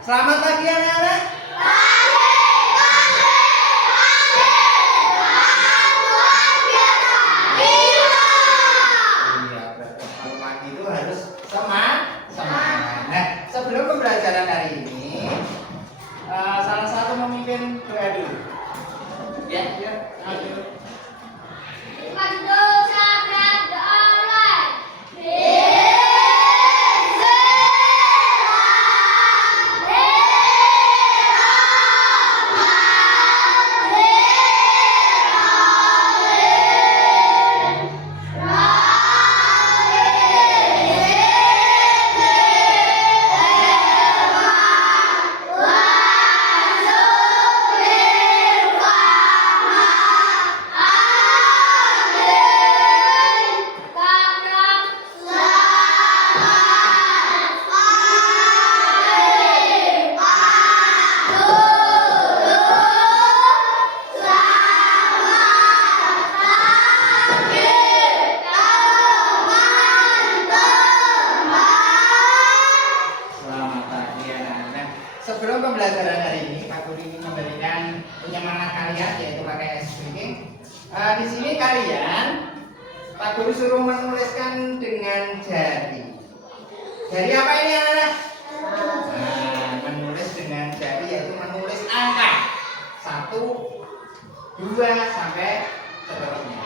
Selamat pagi anak-anak. Sebelum pembelajaran hari ini, salah satu memimpin doa dulu. Ya, ayo. Sebelum pembelajaran hari ini, Pak Guru ingin memberikan penyemangat kalian, yaitu pakai speaking. Di sini kalian, Pak Guru suruh menuliskan dengan jari. Jari apa ini anak-anak? Menulis dengan jari, yaitu menulis angka 1, 2 sampai seterusnya.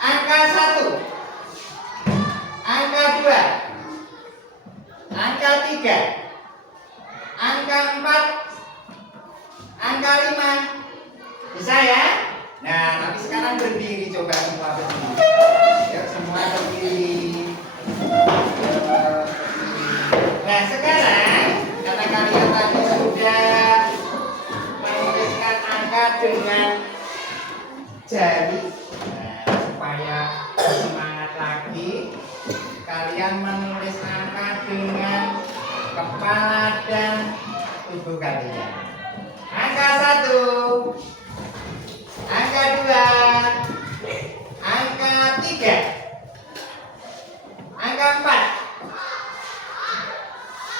Angka 1, angka 2, angka 3, angka 4, angka 5. Bisa ya? Nah, tapi sekarang berdiri, coba semua berdiri. Ya, semua berdiri. Nah, sekarang karena kalian tadi sudah menuliskan angka dengan jari, supaya semangat lagi, kalian menulis angka dengan kepala dan tubuh kalian. Angka 1, angka 2, angka 3, angka 4,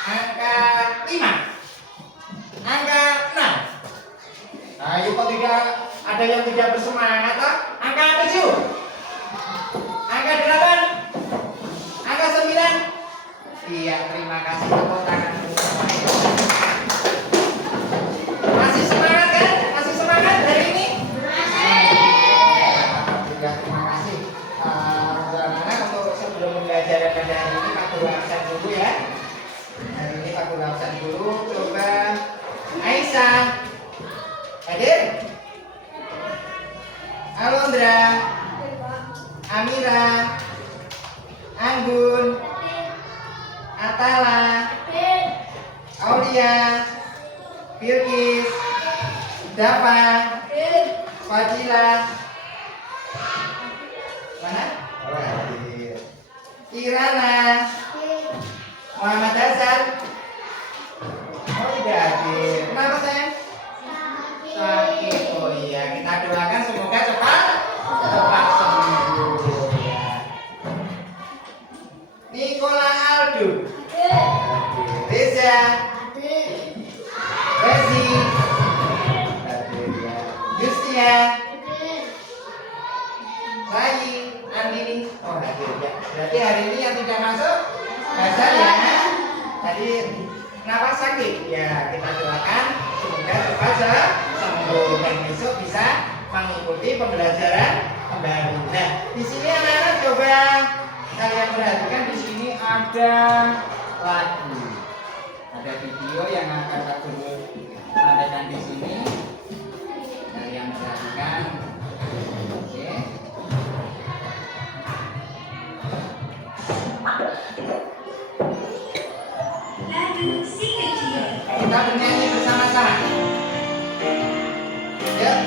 angka 5, angka 6. Ayo kok tidak ada yang tidak bersemangat, toh? Angka 7, angka 8, angka 9. Iya, terima kasih, tepuk tangan dulu semuanya. Masih semangat kan? Masih semangat hari ini? Ya, terima kasih. Anak-anak, untuk sebelum pembelajaran pada hari ini, Pak Guru absen dulu ya. Hari ini Pak Guru absen dulu. Coba Aisyah hadir. Alondra, Amira, Anggun, Atala, Aulia, Bilkis, Dafa, Fadila, mana? Kirana, Muhammad Hasan. Oh, tidak hadir. Kenapa sayang? Sakit. Oh iya, kita doakan semoga cepat sembuh ya. Nikola Aldo, Reza, Rezi, Justia, Rai, Andini. Oh, hadir ya. Berarti hari ini yang tidak masuk Hasan ya. Tadi kenapa sakit? Ya, kita doakan semoga cepat sembuh dan besok bisa mengikuti pembelajaran kembali. Nah, di sini anak-anak coba kalian perhatikan, di sini ada lagu, ada video yang akan Pak Guru sampaikan di sini. Kalian perhatikan. Oke. Kita bernyanyi bersama-sama. Yuk.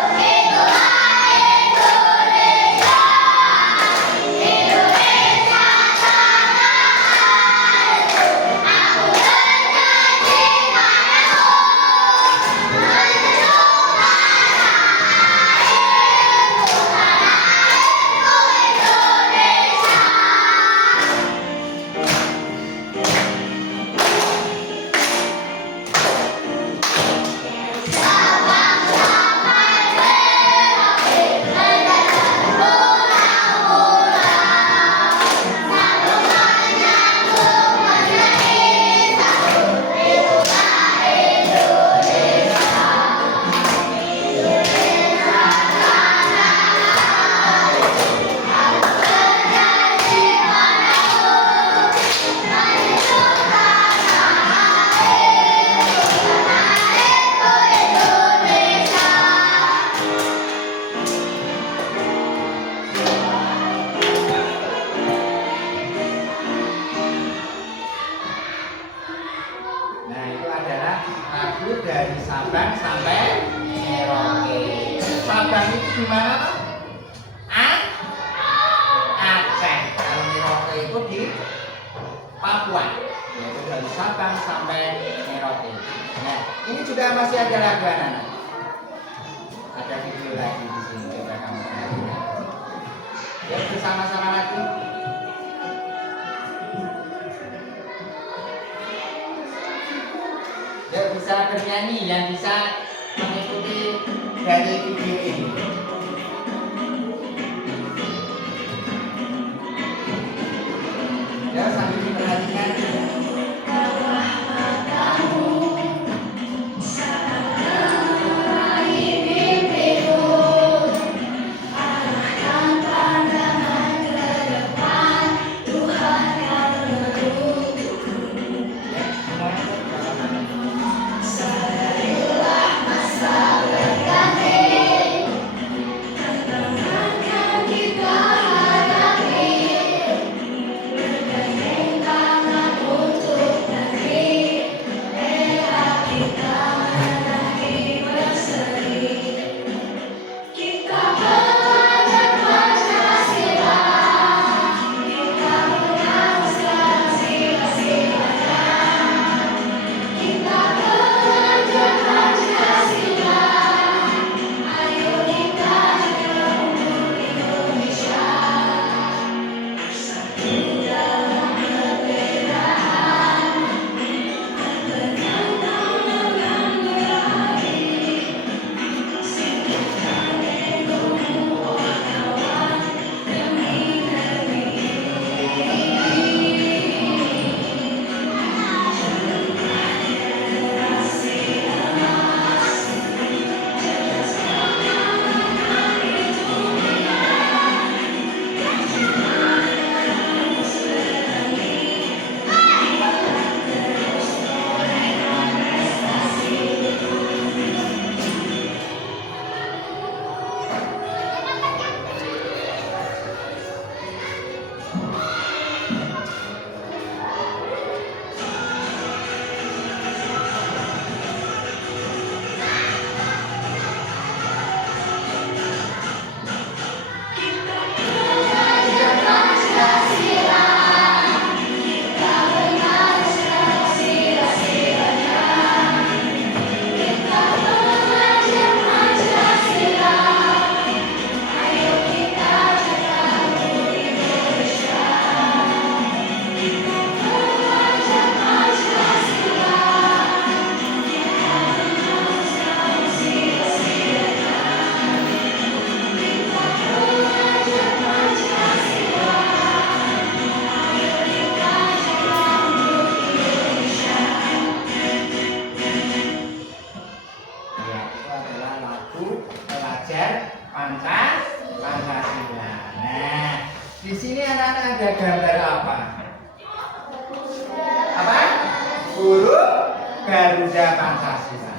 Sampai Papua, yaitu dari Sabang sampai Merauke. Nah, ini juga masih ada lagu anak-anak. Ada video lagi di sini, coba kamu lihat. Ya, bersama-sama lagi. Ya, bisa bernyanyi, yang bisa mengikuti dari video ini. Ya, sambil diperhatikan. Pancasila. Nah, di sini anak-anak ada gambar apa? Apa? Burung Garuda Pancasila.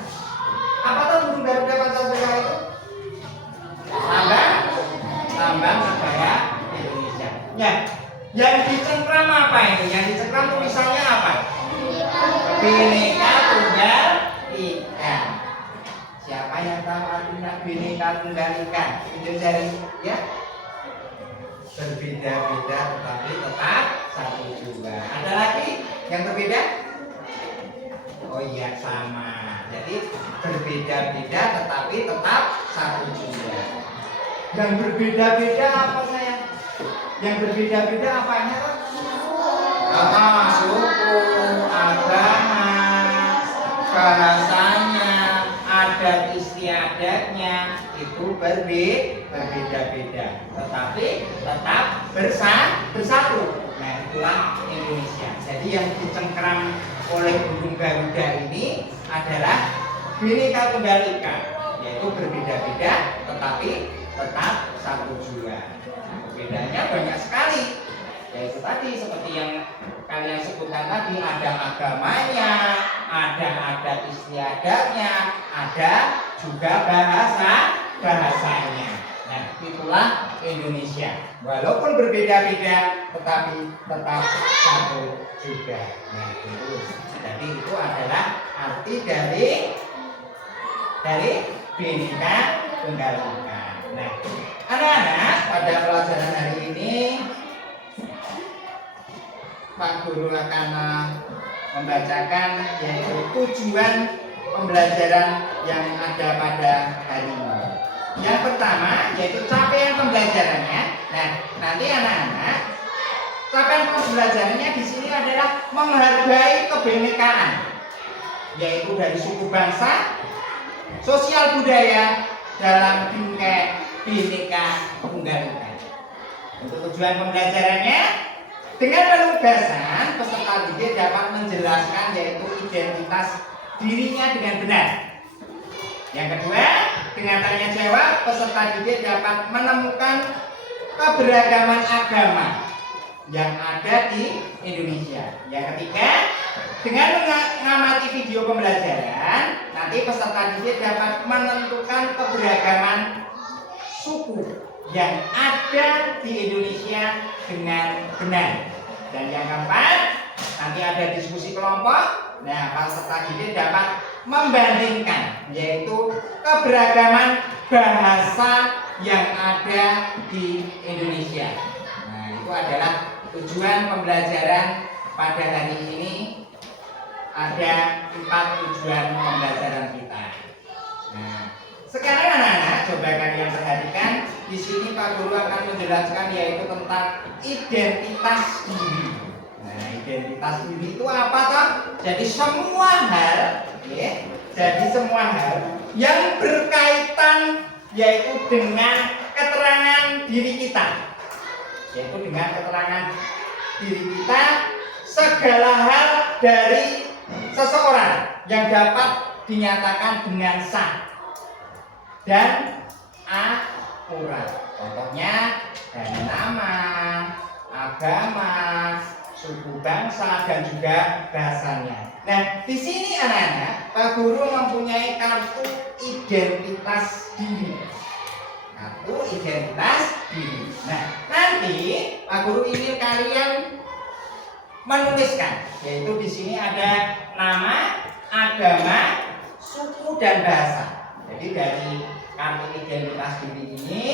Apa tuh burung Garuda Pancasila itu? Lambang negara Indonesia. Ya, yang dicengkram apa ini? Yang dicengkram tulisannya apa? Bhinneka Tunggal Ika. Siapa yang tahu artinya Bhinneka Tunggal Ika? Itu dari ya. Berbeda-beda tetapi tetap satu jua. Ada lagi yang berbeda? Oh iya, sama. Jadi berbeda-beda tetapi tetap satu jua. Yang berbeda-beda apa saya? Yang berbeda-beda apanya? Suku, agama, bahasanya, adat istiadatnya itu berbeda-beda, tetapi tetap bersatu. Nah, itulah Indonesia. Jadi yang dicengkram oleh burung Garuda ini adalah Bhinneka Tunggal Ika, yaitu berbeda-beda tetapi tetap satu jua. Bedanya banyak sekali, yaitu tadi seperti yang kalian sebutkan tadi, ada agamanya, ada adat istiadatnya, ada juga bahasanya. Nah, itulah Indonesia. Walaupun berbeda-beda, tetapi tetap satu juga. Nah, itu. Jadi itu adalah arti dari Bhinneka Tunggal Ika. Nah, anak-anak pada pelajaran hari ini Pak Guru akan membacakan yaitu tujuan pembelajaran yang ada pada hari ini. Yang pertama yaitu capaian pembelajarannya. Nah, nanti anak-anak capaian pembelajarannya di sini adalah menghargai kebinekaan, yaitu dari suku bangsa, sosial budaya dalam bingkai Bhinneka Tunggal Ika. Untuk tujuan pembelajarannya, dengan penugasan peserta didik dapat menjelaskan yaitu identitas dirinya dengan benar. Yang kedua, dengan tanya jawab peserta didik dapat menemukan keberagaman agama yang ada di Indonesia. Yang ketiga, dengan mengamati video pembelajaran, nanti peserta didik dapat menentukan keberagaman suku yang ada di Indonesia dengan benar. Dan yang keempat, nanti ada diskusi kelompok. Nah, peserta didik dapat membandingkan yaitu keberagaman bahasa yang ada di Indonesia. Nah, itu adalah tujuan pembelajaran pada hari ini. Ada 4 tujuan pembelajaran kita. Nah, sekarang anak-anak coba kalian perhatikan di sini Pak Guru akan menjelaskan yaitu tentang identitas diri. Nah, identitas diri itu apa toh? Jadi semua hal, ya, jadi semua hal yang berkaitan yaitu dengan keterangan diri kita, yaitu dengan keterangan diri kita, segala hal dari seseorang yang dapat dinyatakan dengan sah dan akurat. Contohnya dari nama, agama, suku bangsa dan juga bahasanya. Nah, di sini anak-anak, Pak Guru mempunyai kartu identitas diri. Kartu identitas diri. Nah, nanti Pak Guru ingin kalian menuliskan, yaitu di sini ada nama, agama, suku dan bahasa. Jadi dari kartu identitas diri ini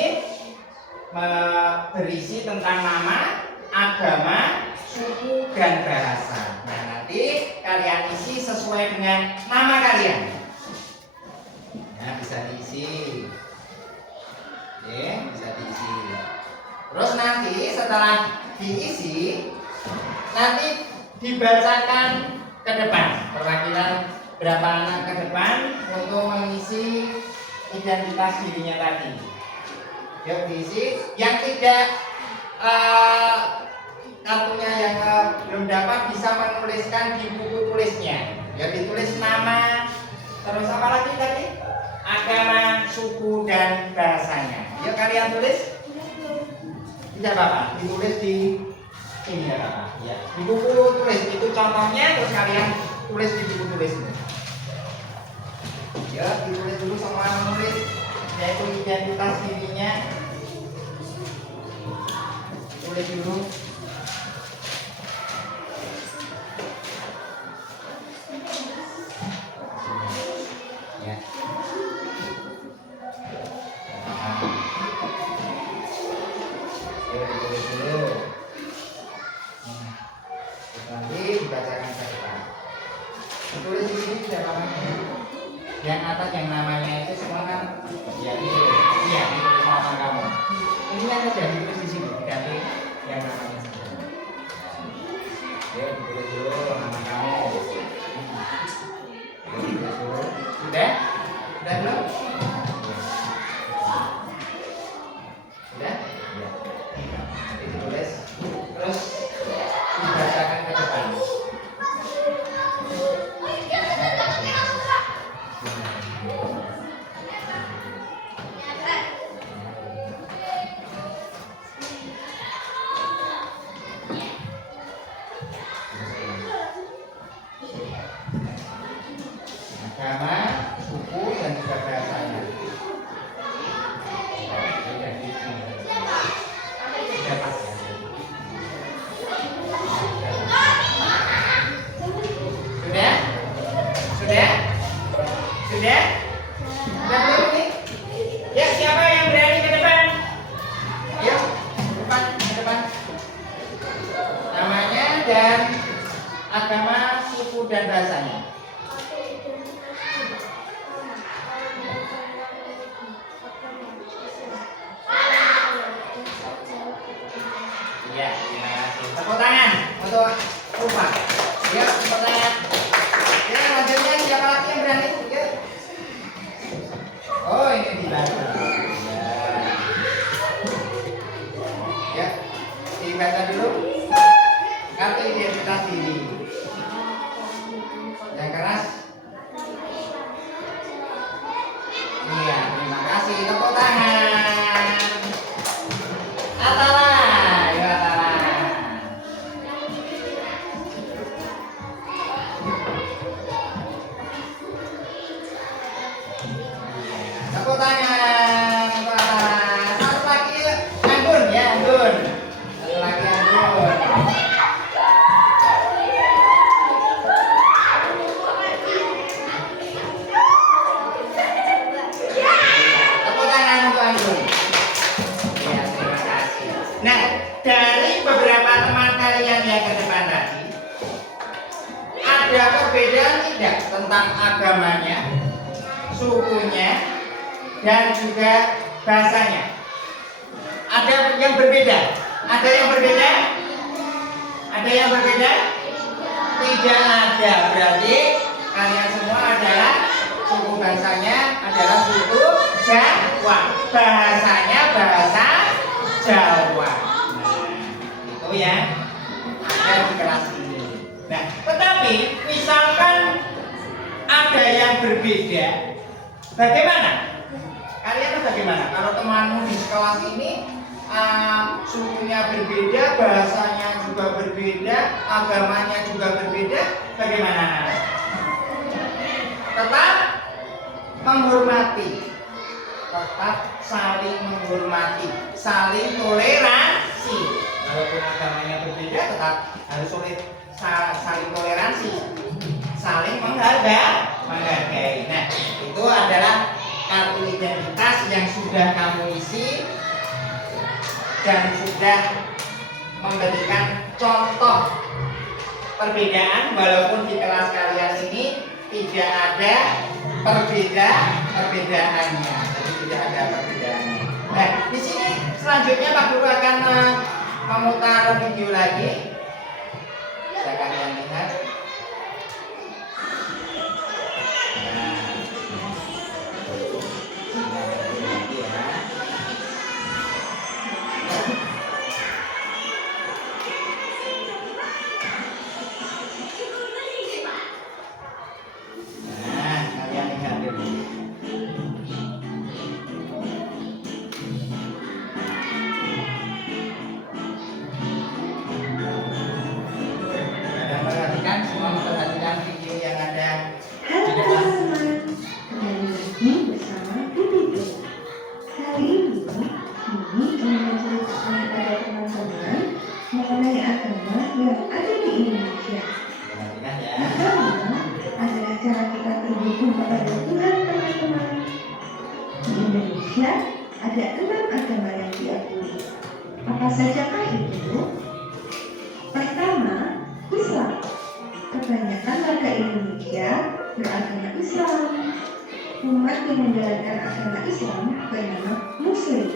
berisi tentang nama, agama, suku dan bahasa. Nah, nanti kalian isi sesuai dengan nama kalian. Nah, bisa diisi. Oke, bisa diisi. Terus nanti setelah diisi, nanti dibacakan ke depan perwakilan berapa anak ke depan untuk mengisi identitas dirinya tadi. Yuk diisi. Yang tidak kartunya yang belum dapat bisa menuliskan di buku tulisnya. Ya, ditulis nama, terus apa lagi tadi? Agama, suku dan bahasanya. Yuk kalian tulis. Tidak apa-apa, ditulis di ini ya Pak. Ya, di buku tulis itu contohnya, terus kalian tulis di buku tulis ini. Ya, ditulis dulu semua menulis yaitu identitas dirinya. Tulis dulu. Ya. Ya, ditulis dulu. Nanti dibacakan ke depan. Tulis di sini tidak apa-apa. Yang atas yang namanya itu semua kan ya ditulis. Iya, ditulis nama kamu. Ini yang sudah ditulis di sini, diganti yang namanya saja. Ya, ditulis dulu nama kamu. Ditulis dulu. Sudah? Sudah belum? Sudah? Ya. Nanti ditulis. Terus dibacakan ke depan. Ya, terima kasih. Tepuk tangan untuk Ufa. Ya, tepuk tangan. Ya, selanjutnya siapa lagi yang berani? Ya. Oh, ini dibaca. Ya, dibaca dulu. Kartu identitas diri. Yang keras. Iya, terima kasih. Tepuk tangan. Atala, ya Atala. Tepuk tangan untuk Atala. Satu lagi Anggun ya, Anggun. Satu lagi Anggun. Tepuk tangan untuk Anggun. Ya, terima kasih. Nah, dari beberapa teman kalian yang ke depan tadi, ada perbedaan tidak tentang agamanya, sukunya, dan juga bahasanya? Ada yang berbeda? Ada yang berbeda? Ada yang berbeda? Tidak ada. Berarti kalian semua adalah suku, bahasanya adalah suku Jawa, bahasanya bahasa Jawa. Nah, itu yang ada di kelas ini. Nah, tetapi misalkan ada yang berbeda, bagaimana? Kalian bagaimana? Kalau temanmu di kelas ini sukunya berbeda, bahasanya juga berbeda, agamanya juga berbeda, bagaimana? Tetap menghormati, tetap saling menghormati, saling toleransi. Walaupun agamanya berbeda, tetap harus saling toleransi, saling menghargai. Nah, itu adalah kartu identitas yang sudah kamu isi dan sudah memberikan contoh perbedaan, walaupun di kelas kalian ini tidak ada perbedaannya. Jadi tidak ada perbedaannya. Nah, di sini selanjutnya Pak Guru akan memutar video lagi. Bisa kalian lihat. Ada 6 agama yang diakui. Apa sajakah itu? Pertama, Islam. Kebanyakan warga Indonesia beragama Islam. Umat yang menjalankan agama Islam bernama Muslim,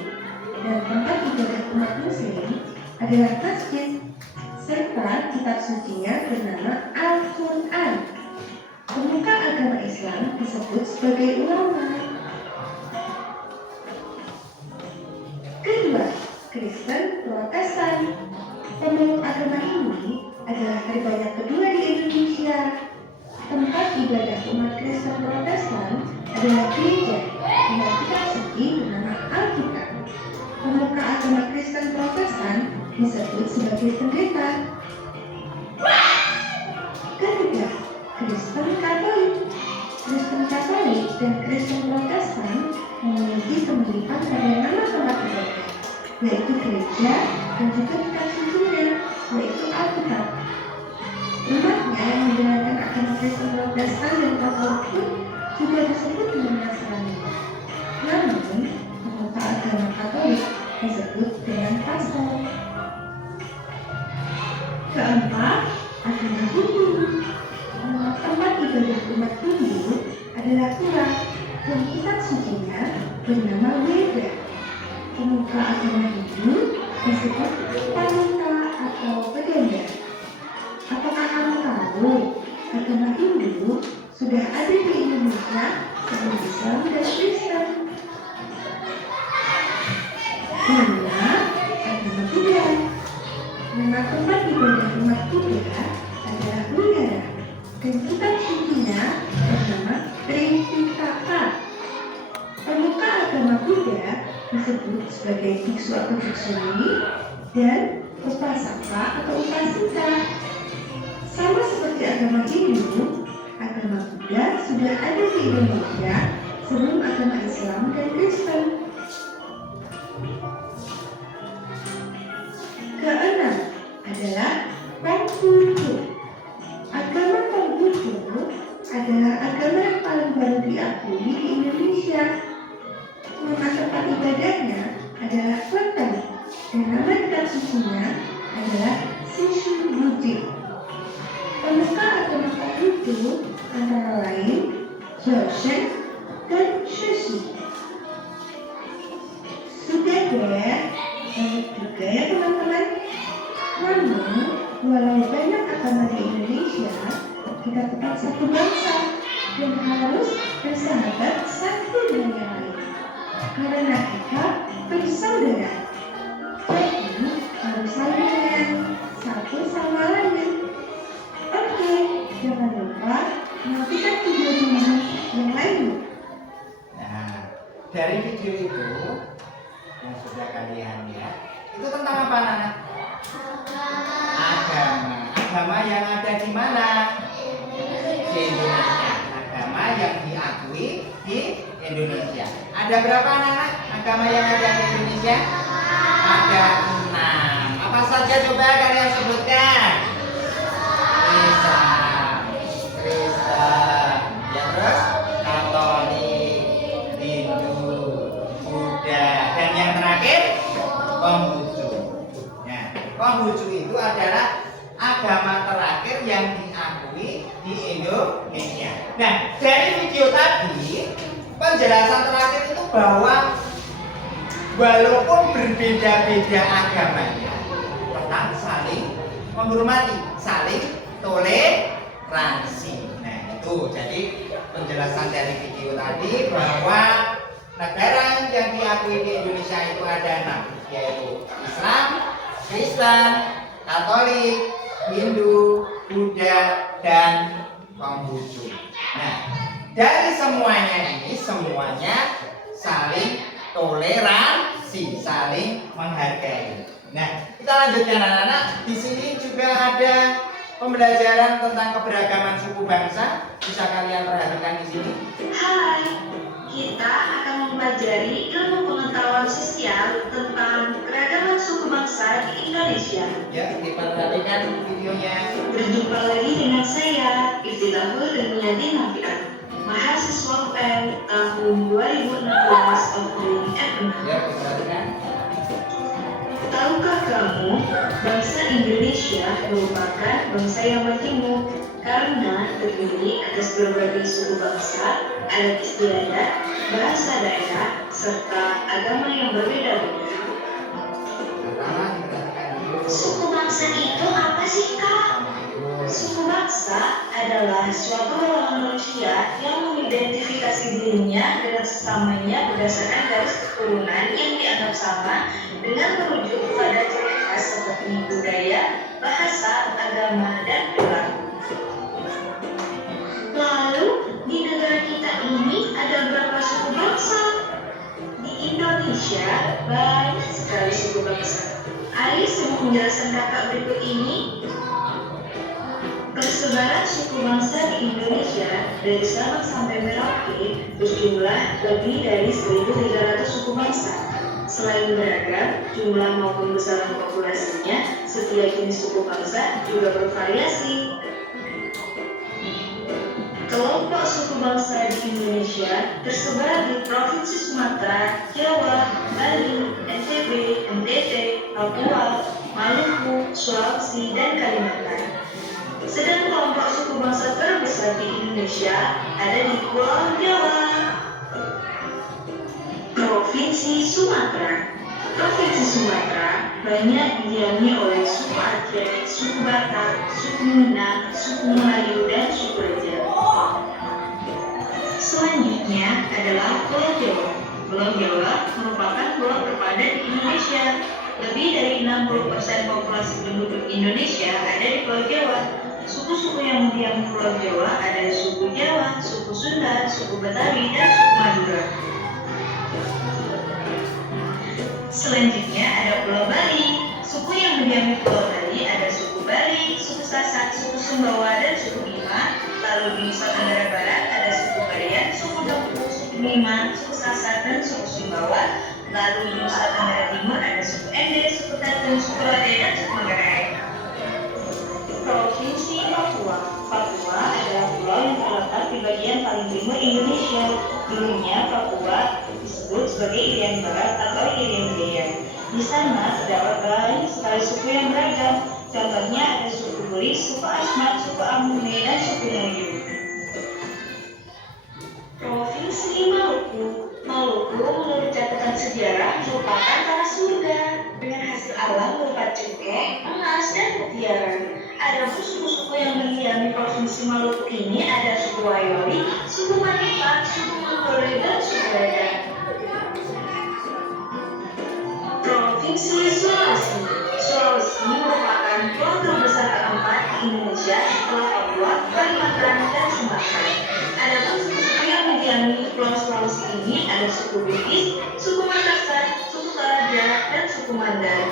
dan tempat ibadah umat Muslim adalah masjid, serta kitab sucinya bernama Al-Quran. Pemuka agama Islam disebut sebagai ulama. Kedua, Kristen Protestan. Pemeluk agama ini adalah terbanyak kedua di Indonesia. Tempat ibadah umat Kristen Protestan adalah gereja dengan kitab suci bernama Alkitab. Pemuka agama Kristen Protestan disebut sebagai pendeta. Ketiga, Kristen Katolik. Kristen Katolik dan Kristen Protestan memiliki kemiripan pada nama tempat ibadah, yaitu gereja dan juga kitab sucinya, yaitu Alkitab. Umatnya yang menjalankan agama Kristen Protestan dan Katolik pun juga disebut dengan Nasrani. Namun, pemuka agama Katolik disebut dengan pastor. Keempat, agama Hindu. Tempat ibadah umat Hindu adalah Tuhan, dan kitab sucinya bernama Weda. Pemuka agama Hindu disebut Panuta. sudah ada di Indonesia sebelum Islam dan Kristen. Kelima, agama Buddha. Nama tempat ibadah umat Buddha adalah Wihara, dan kitab sucinya bernama Tripitaka. Pemuka agama Buddha disebut sebagai biksu atau biksuni dan upasaka atau upasika. Sama seperti agama Hindu, agama Buddha sudah ada di Indonesia sebelum agama Islam dan Kristen. Keenam adalah Konghucu. Agama Konghucu adalah agama yang paling baru diakui di Indonesia. Nama tempat ibadahnya adalah Kleteng, dan nama kitab sucinya adalah Shishu Buji. Pemuka agama Konghucu antara lain Joseon dan Shushi. Sudah banyak juga ya teman-teman. Namun, walau banyak agama di Indonesia, kita tetap satu bangsa dan harus bersahabat satu dengan yang lain. Karena kita bersaudara, jadi harus saling menyayangi satu sama lain. Oke, jangan lupa nantikan video-video yang lainnya. Nah, dari video itu yang sudah kalian lihat, itu tentang apa, anak-anak? Agama yang ada di mana? Di Indonesia. Agama yang diakui di Indonesia. Ada berapa, anak-anak, agama yang ada di Indonesia? Ada 6. Apa saja coba kalian sebutkan? Kristen, ya, terus Katolik, Hindu, Buddha, dan yang terakhir Konghucu. Nah, Konghucu itu adalah agama terakhir yang diakui di Indonesia. Nah, dari video tadi penjelasan terakhir itu bahwa walaupun berbeda-beda agamanya, tetap saling menghormati, saling toleransi. Nah, itu jadi penjelasan dari video tadi bahwa negara yang diakui di Indonesia itu ada 6, yaitu Islam, Kristen, Katolik, Hindu, Buddha, dan Konghucu. Nah, dari semuanya ini semuanya saling toleransi, saling menghargai. Nah, kita lanjutkan, anak-anak. Di sini juga ada pembelajaran tentang keberagaman suku bangsa. Bisa kalian perhatikan di sini. Hai, kita akan mempelajari ilmu pengetahuan sosial tentang keragaman suku bangsa di Indonesia. Ya, diperhatikan videonya. Berjumpa lagi dengan saya, Iftitahul Darmiyati Nafi'ah, mahasiswa UN tahun 2016 Oktober FM. Ya, diperhatikan. Tahukah kamu, bangsa Indonesia merupakan bangsa yang majemuk karena terdiri atas berbagai suku bangsa, adat istiadat, bahasa daerah, serta agama yang berbeda-beda. Pertama, diperhatikan dulu. Suku bangsa itu apa sih, Kak? Suku bangsa adalah suatu golongan manusia yang mengidentifikasi dirinya dengan sesamanya berdasarkan garis keturunan yang dianggap sama dengan merujuk pada ciri khas seperti budaya, bahasa, agama, dan perilaku. Lalu, di negara kita ini ada berapa suku bangsa? Di Indonesia banyak sekali suku bangsa. Ayo simak penjelasan kakak berikut ini. Persebaran suku bangsa di Indonesia dari Sabang sampai Merauke berjumlah lebih dari 1.300 suku bangsa. Selain beragam, jumlah maupun besaran populasinya, setiap jenis suku bangsa juga bervariasi. Kelompok suku bangsa di Indonesia tersebar di Provinsi Sumatera, Jawa, Bali, NTB, NTT, Papua, Maluku, Sulawesi, dan Kalimantan. Sedang kelompok suku bangsa terbesar di Indonesia ada di Pulau Jawa. Provinsi Sumatera. Provinsi Sumatera banyak didiami oleh suku Aceh, suku Batak, suku Minang, suku Melayu, dan suku Raja. Selanjutnya adalah Pulau Jawa. Pulau Jawa merupakan pulau terpadat di Indonesia. Lebih dari 60% populasi penduduk Indonesia ada di Pulau Jawa. Suku-suku yang mendiami Pulau Jawa ada suku Jawa, suku Sunda, suku Betawi, dan suku Madura. Selanjutnya ada Pulau Bali. Suku yang mendiami Pulau Bali ada suku Bali, suku Sasak, suku Sumbawa, dan suku Bima. Lalu di Nusa Tenggara Barat ada suku Bayan, suku Dampu, suku Bima, suku Sasak, dan suku Sumbawa. Lalu di Nusa Tenggara Timur ada suku Ende, suku Tatun, suku Rode, dan suku Manggarai. Provinsi Papua. Papua adalah pulau yang terletak di bagian paling timur Indonesia. Dulunya Papua disebut sebagai Irian Barat atau Irian Jaya. Di sana terdapat banyak sekali suku yang beragam. Contohnya ada suku Buri, suku Asmat, suku Amune, dan suku Moyo. Provinsi Maluku. Maluku menurut catatan sejarah merupakan tanah surga dengan hasil alam berupa cengkeh, emas, dan mutiara. Ada pun suku-suku yang mendiami provinsi Maluku ini ada suku Wayori, suku Manipat, suku Manggore, dan suku Badak. Provinsi Sulawesi. Sulawesi merupakan pulau terbesar keempat di Indonesia setelah Papua, Kalimantan, dan Sumatera. Ada pun suku-suku yang mendiami pulau Sulawesi ini ada suku Bugis, suku Makassar, suku Toraja, dan suku Mandar.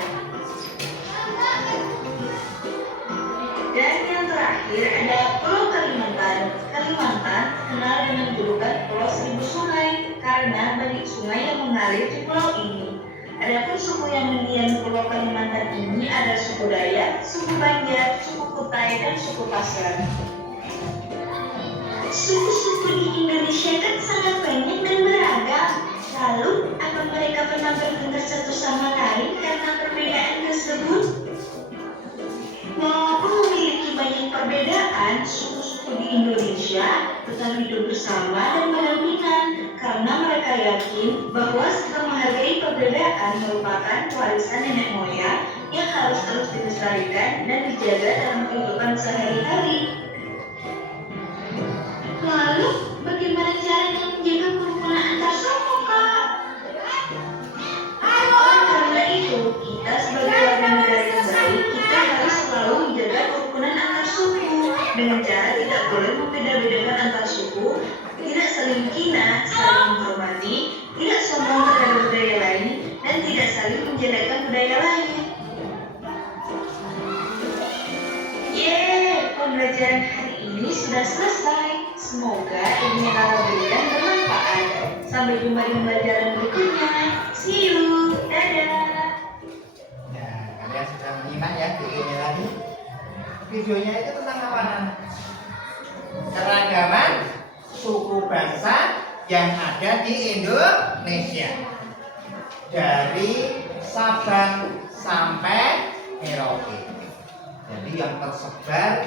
Dan yang terakhir ada Pulau Kalimantan. Kalimantan terkenal dengan julukan Pulau Seribu Sungai karena banyak sungai yang mengalir di pulau ini. Adapun suku yang mendiami Pulau Kalimantan ini ada suku Dayak, suku Banjar, suku Kutai, dan suku Pasar. Suku-suku di Indonesia kan sangat banyak dan beragam. Lalu, apa mereka pernah bertengkar satu sama lain karena perbedaan tersebut? Walaupun memiliki banyak perbedaan, suku-suku di Indonesia tetap hidup bersama dan berdampingan karena mereka yakin bahwa sikap menghargai perbedaan merupakan warisan nenek moyang yang harus terus dilestarikan dan dijaga dalam kehidupan sehari-hari. Lalu, bagaimana caranya menjaga kerukunan antar suku, Kak? Karena itu, kita sebagai warga negara yang baik, kita harus selalu menjaga kerukunan antar suku dengan cara tidak boleh membeda-bedakan antar suku, tidak saling menghina, saling menghormati, tidak sombong terhadap budaya lain, dan tidak saling menjelekkan budaya lain. Yeay, pembelajaran hari ini sudah selesai. Semoga ilmu yang Kakak berikan bermanfaat. Sampai jumpa di pembelajaran berikutnya. See you. Dadah. Nah, kalian sudah menyimak ya videonya tadi. Videonya itu tentang apa? Keragaman suku bangsa yang ada di Indonesia. Dari Sabang sampai Merauke. Jadi yang tersebar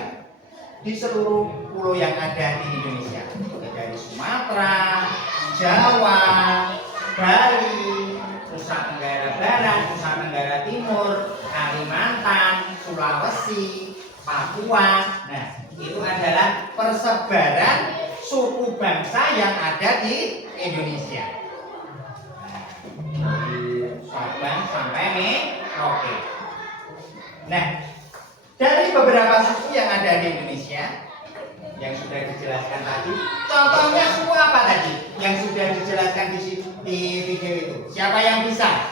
di seluruh pulau yang ada di Indonesia, dari Sumatera, Jawa, Bali, Nusa Tenggara Barat, Nusa Tenggara Timur, Kalimantan, Sulawesi, Papua. Nah, itu adalah persebaran suku bangsa yang ada di Indonesia. Dari Sabang sampai Merauke. Nah, dari beberapa suku yang ada di Indonesia yang sudah dijelaskan tadi, contohnya suku apa tadi yang sudah dijelaskan di video itu? Siapa yang bisa?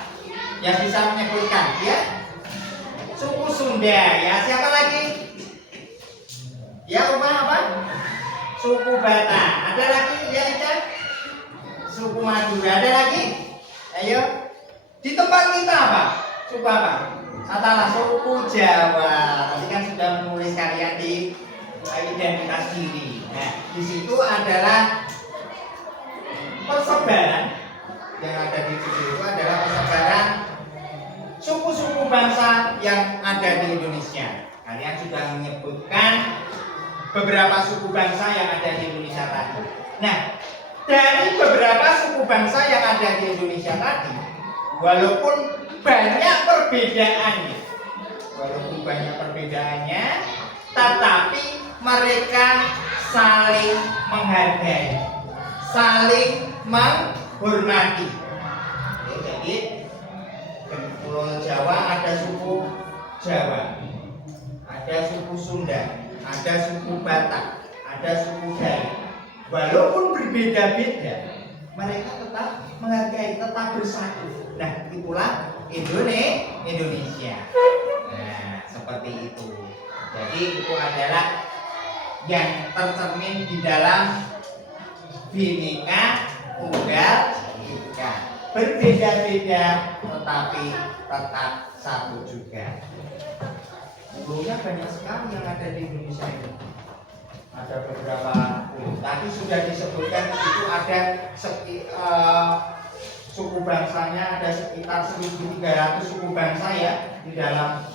Yang bisa menyebutkan? Ya, suku Sunda. Ya, siapa lagi? Ya, apa? Suku Batak. Ada lagi? Ya, Ica? Suku Madura. Ada lagi? Ayo. Di tempat kita apa? Suku apa? Katalah suku Jawa. Tadi kan sudah menulis kalian di identitas diri. Nah, di situ adalah persebaran yang ada di situ itu adalah persebaran suku-suku bangsa yang ada di Indonesia. Kalian sudah menyebutkan beberapa suku bangsa yang ada di Indonesia tadi. Nah, dari beberapa suku bangsa yang ada di Indonesia tadi, walaupun banyak perbedaannya, tetapi mereka saling menghargai, saling menghormati. Oke, jadi di Pulau Jawa ada suku Jawa, ada suku Sunda, ada suku Batak, ada suku Dayak. Walaupun berbeda-beda, mereka tetap menghargai, tetap bersatu. Nah, itulah Indonesia. Nah, seperti itu. Jadi itu adalah yang tercermin di dalam Bhinneka Tunggal Ika. Berbeda-beda tetapi tetap satu juga. Sebelumnya banyak sekali yang ada di Indonesia ini. Ada beberapa tadi sudah disebutkan itu ada suku bangsanya ada sekitar 1.300 suku bangsa ya di dalam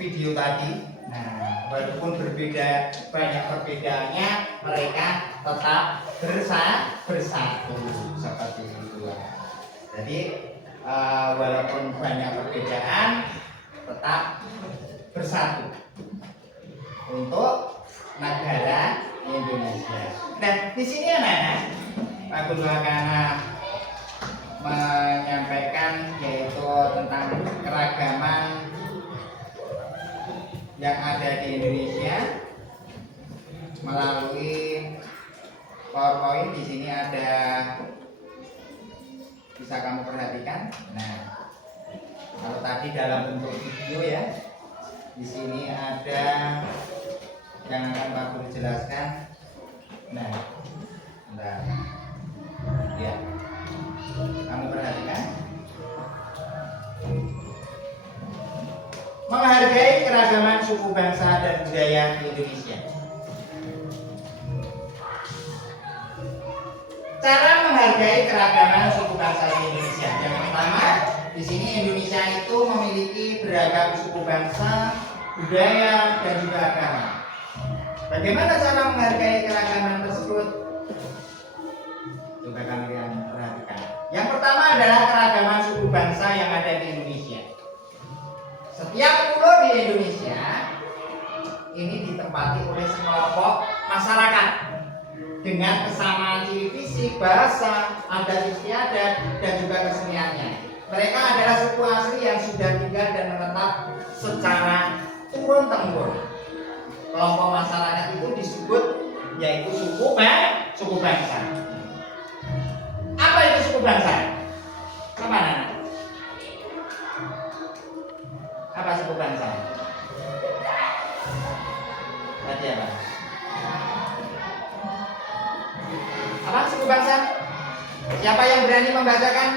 video tadi. Nah, walaupun berbeda banyak perbedaannya, mereka tetap bersatu seperti itu. Jadi walaupun banyak perbedaan, tetap bersatu untuk negara Indonesia. Nah, di sini anak-anak, Pak Guru akan menyampaikan yaitu tentang keragaman yang ada di Indonesia melalui PowerPoint. Di sini ada, bisa kamu perhatikan. Nah, kalau tadi dalam bentuk video ya, di sini ada yang akan Pak Guru jelaskan. Nah, ya, kamu perhatikan. Menghargai keragaman suku bangsa dan budaya di Indonesia. Cara menghargai keragaman suku bangsa di Indonesia. Yang pertama, di sini Indonesia itu memiliki beragam suku bangsa, budaya, dan juga agama. Bagaimana cara menghargai keragaman tersebut? Coba kalian perhatikan. Yang pertama adalah keragaman suku bangsa yang ada di Indonesia. Setiap pulau di Indonesia ini ditempati oleh sekelompok masyarakat dengan kesamaan ciri fisik, bahasa, adat istiadat, dan juga keseniannya. Mereka adalah suku asli yang sudah tinggal dan menetap secara turun-temurun. Kelompok masyarakat itu disebut yaitu suku bangsa. Apa itu suku bangsa? Apa Nana? Apa suku bangsa? Tadi apa? Apa suku bangsa? Siapa yang berani membacakan?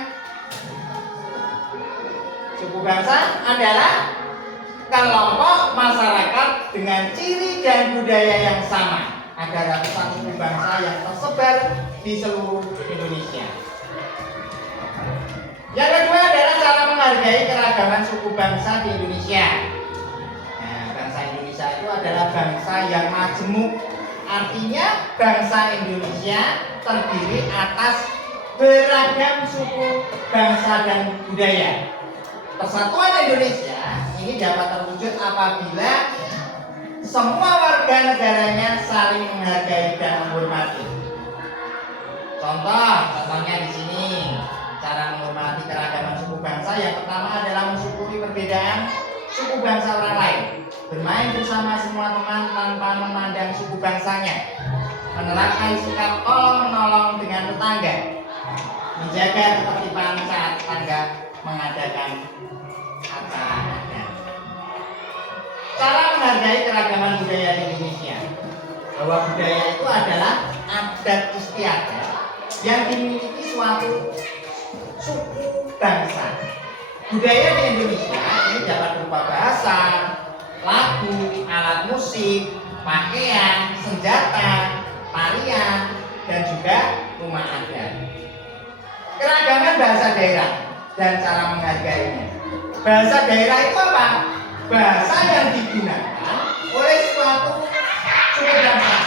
Suku bangsa adalah kelompok masyarakat dengan ciri dan budaya yang sama. Ada ratusan suku bangsa yang tersebar di seluruh Indonesia. Yang kedua adalah cara menghargai keragaman suku bangsa di Indonesia. Nah, bangsa Indonesia itu adalah bangsa yang majemuk. Artinya bangsa Indonesia terdiri atas beragam suku bangsa dan budaya. Persatuan Indonesia ini dapat terwujud apabila semua warga negaranya saling menghargai dan menghormati. Contohnya di sini cara menghormati keragaman suku bangsa. Yang pertama adalah mensyukuri perbedaan suku bangsa orang lain, bermain bersama semua teman tanpa memandang suku bangsanya, menerapkan sikap tolong menolong dengan tetangga, menjaga ketertiban saat tetangga mengadakan acara. Cara menghargai keragaman budaya di Indonesia, bahwa budaya itu adalah adat istiadat yang dimiliki suatu suku bangsa. Budaya di Indonesia ini dapat berupa bahasa, lagu, alat musik, pakaian, senjata, tarian, dan juga rumah adat. Keragaman bahasa daerah dan cara menghargainya. Bahasa daerah itu apa? Bahasa yang digunakan oleh suatu suku bangsa.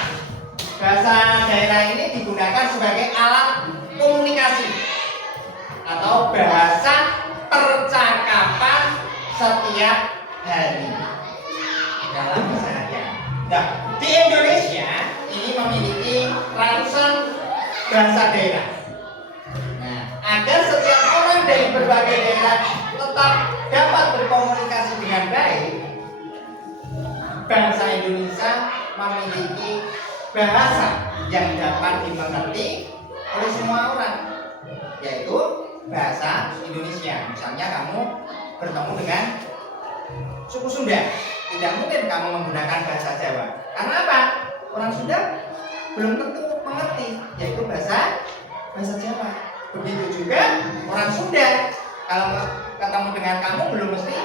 Bahasa daerah ini digunakan sebagai alat komunikasi atau bahasa percakapan setiap hari dalam keseharian. Nah, di Indonesia ini memiliki ratusan bahasa daerah. Nah, agar setiap orang dari berbagai daerah tetap dapat berkomunikasi dengan baik, bangsa Indonesia memiliki bahasa yang dapat dimengerti oleh semua orang, yaitu bahasa Indonesia. Misalnya kamu bertemu dengan suku Sunda, tidak mungkin kamu menggunakan bahasa Jawa. Karena apa? Orang Sunda belum tentu mengerti, yaitu bahasa Jawa. Begitu juga orang Sunda, kalau ketemu dengan kamu belum mesti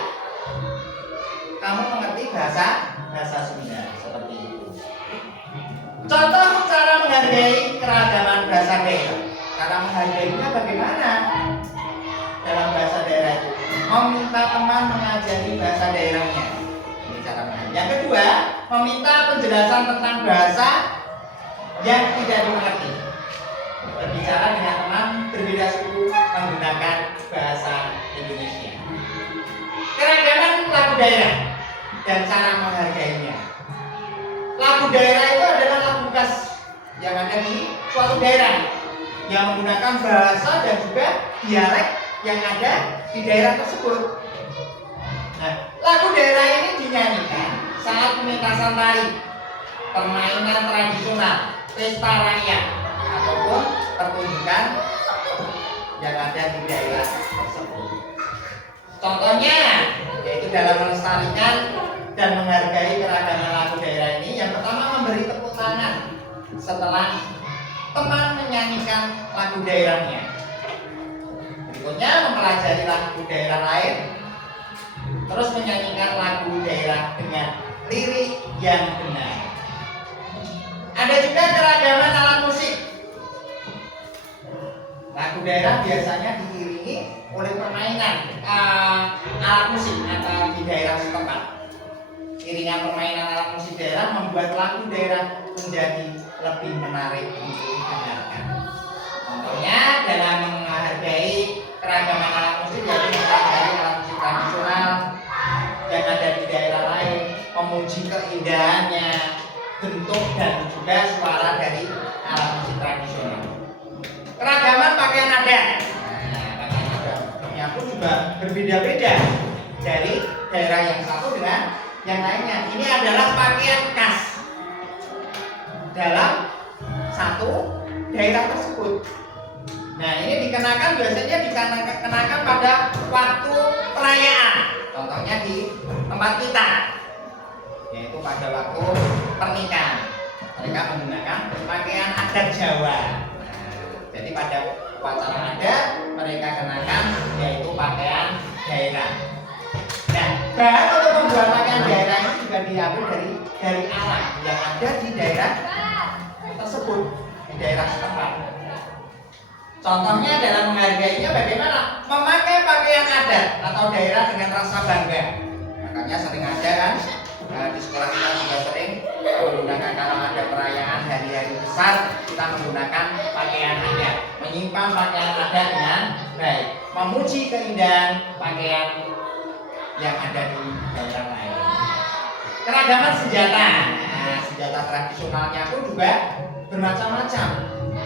kamu mengerti bahasa Sunda, seperti itu. Contoh cara menghargai keragaman bahasa daerah. Cara menghargainya bagaimana? Dalam bahasa daerah itu meminta teman mengajari bahasa daerahnya. Ini cara menghargai. Yang kedua, meminta penjelasan tentang bahasa yang tidak dimengerti. Berbicara dengan teman berbeda suku menggunakan bahasa Indonesia. Keragaman lagu daerah dan cara menghargainya. Lagu daerah itu adalah lagu khas yang ada di suatu daerah yang menggunakan bahasa dan juga dialek yang ada di daerah tersebut. Nah, lagu daerah ini dinyanyikan saat pementasan tari, permainan tradisional, pesta rakyat, ataupun pertunjukan yang ada di daerah tersebut. Contohnya, yaitu dalam melestarikan dan menghargai keragaman lagu daerah ini, yang pertama memberi tepuk tangan setelah teman menyanyikan lagu daerahnya. Berikutnya mempelajari lagu daerah lain, terus menyanyikan lagu daerah dengan lirik yang benar. Ada juga keragaman alat musik. Lagu daerah biasanya diiringi oleh permainan alat musik atau di daerah setempat. Iringan permainan alat musik daerah membuat lagu daerah menjadi lebih menarik untuk didengarkan. Contohnya dalam menghargai keragaman alat musik, yaitu mempelajari alat musik tradisional yang ada di daerah lain, memuji keindahannya, bentuk dan juga suara dari alat musik tradisional. Keragaman pakaian adat. Nah, pakaian adatnya pun juga berbeda-beda dari daerah yang satu dengan yang lainnya. Ini adalah pakaian khas dalam satu daerah tersebut. Nah, ini biasanya dikenakan pada waktu perayaan. Contohnya di tempat kita, yaitu pada waktu pernikahan. Mereka menggunakan pakaian adat Jawa. Jadi pada upacara adat mereka kenakan yaitu pakaian daerah. Nah, bahan untuk membuat pakaian daerah ini juga diambil dari alat yang ada di daerah tersebut, di daerah setempat. Contohnya dalam menghargainya bagaimana? Memakai pakaian adat atau daerah dengan rasa bangga. Makanya sering ada kan di sekolah kita juga sering menggunakan kalau ada perayaan hari-hari besar, kita menggunakan pakaian adat, menyimpan pakaian adat dengan baik, memuji keindahan pakaian yang ada di daerah lain. Keragaman senjata. Nah, senjata tradisionalnya pun juga bermacam-macam.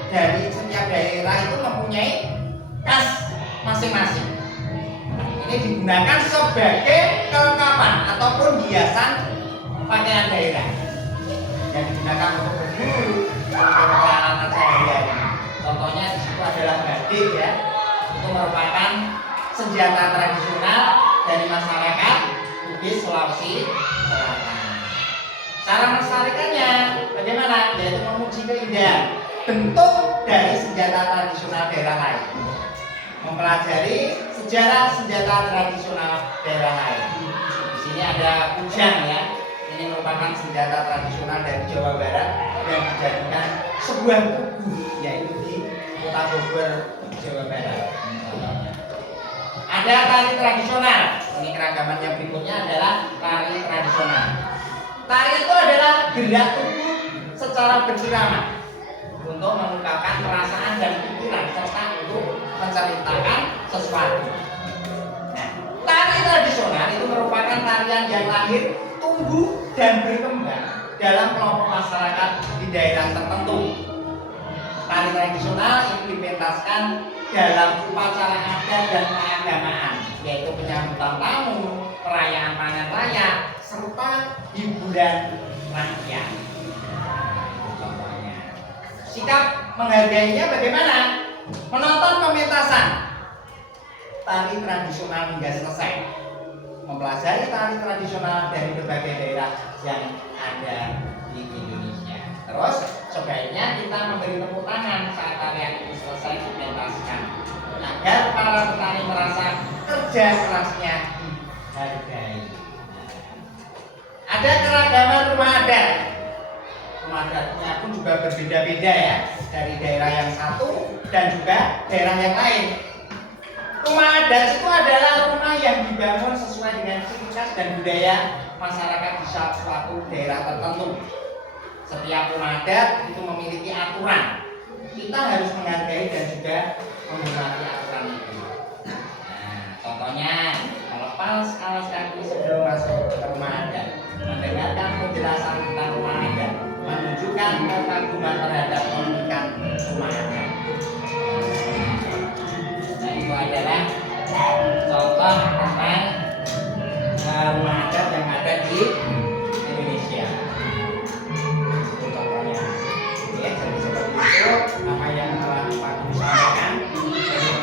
Dari setiap daerah itu mempunyai khas masing-masing. Ini digunakan sebagai kelengkapan ataupun hiasan pakaian daerah yang digunakan untuk berburu, untuk peralatan sehari-hari. Contohnya di situ adalah badik ya, itu merupakan senjata tradisional dari masyarakat Bugis Sulawesi Selatan. Cara melestarikannya bagaimana? Yaitu memuji keindahan bentuk dari senjata tradisional daerah lain, mempelajari sejarah senjata tradisional daerah lain. Di sini ada kujang ya, ini merupakan senjata tradisional dari Jawa Barat yang dijadikan sebuah tugu, yaitu di Kota Bogor, Jawa Barat. Ada tari tradisional. Ini keragaman yang berikutnya adalah tari tradisional. Tari itu adalah gerak tubuh secara bersirama untuk mengungkapkan perasaan dan pikiran serta untuk menceritakan sesuatu. Nah, tari tradisional itu merupakan tarian yang lahir, tumbuh dan berkembang dalam kelompok masyarakat di daerah tertentu. tari tradisional implementasikan dalam upacara adat dan keagamaan, yaitu penyambutan tamu, perayaan panen raya, serta hiburan rakyat. Contohnya, sikap menghargainya bagaimana? Menonton pementasan tari tradisional hingga selesai, mempelajari tari tradisional dari berbagai daerah yang ada di Indonesia. Terus sebaiknya kita memberi tepuk tangan saat tarian ini selesai dipentaskan, agar para petani merasa kerja kerasnya dihargai. Ada keragaman rumah adat. Rumah adatnya pun juga berbeda-beda ya, dari daerah yang satu dan juga daerah yang lain. Rumah adat itu adalah rumah yang dibangun sesuai dengan ciri khas dan budaya masyarakat di suatu daerah tertentu. Setiap rumah adat itu memiliki aturan. Kita harus menghargai dan juga menghormati aturan itu. Nah, contohnya melepas alas kaki sebelum masuk ke rumah adat, mendengarkan penjelasan tentang rumah adat, menunjukkan kekaguman terhadap keunikan rumah adat. Nah, itu adalah contoh tentang rumah adat yang ada di Indonesia. Itu contohnya. Ya, jadi seperti itu apa yang telah Pak Guru sampaikan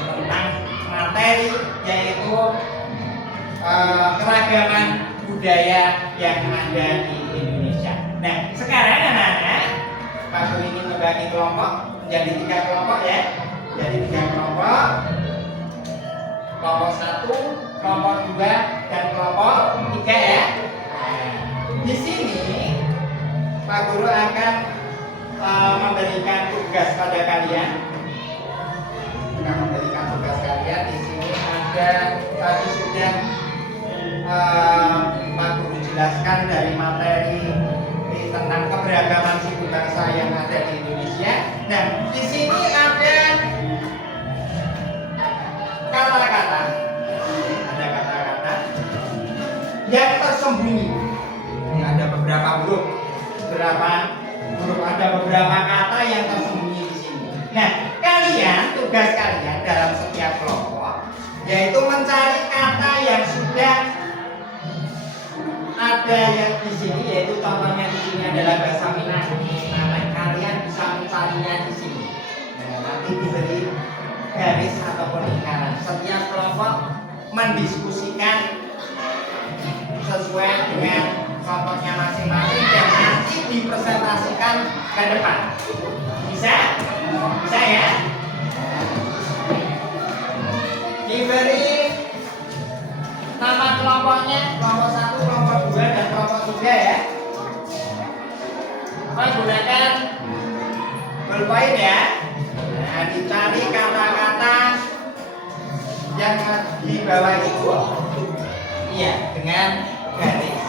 tentang materi, yaitu keragaman budaya yang ada di Indonesia. Nah, sekarang anak-anak, Pak Guru ingin membagi kelompok menjadi 3 kelompok ya. Jadi 3 kelompok. Kelompok 1, kelompok 2, dan kelompok 3 ya. Nah, di sini Pak Guru akan memberikan tugas pada kalian. Di sini ada tadi sudah Pak Guru jelaskan dari materi tentang keberagaman suku bangsa yang ada di Indonesia. Nah, di sini ada kata-kata yang tersembunyi. Ini ada beberapa huruf, ada beberapa kata yang tersembunyi di sini. Nah, tugas kalian dalam setiap kelompok yaitu mencari kata yang sudah ada yang di sini, yaitu contohnya di sini adalah bahasa Minang. Nah, kalian bisa mencarinya di sini. Nah, nanti diberi garis ataupun lingkaran. Setiap kelompok mendiskusikan sesuai dengan kelompoknya masing-masing dan nanti dipresentasikan ke depan. Bisa? Bisa ya? Diberi nama kelompoknya, kelompok 1, kelompok 2, dan kelompok 3 ya. Menggunakan bolpoin ya. Nah, dicari kata-kata yang di bawah itu. Iya, dengan garis.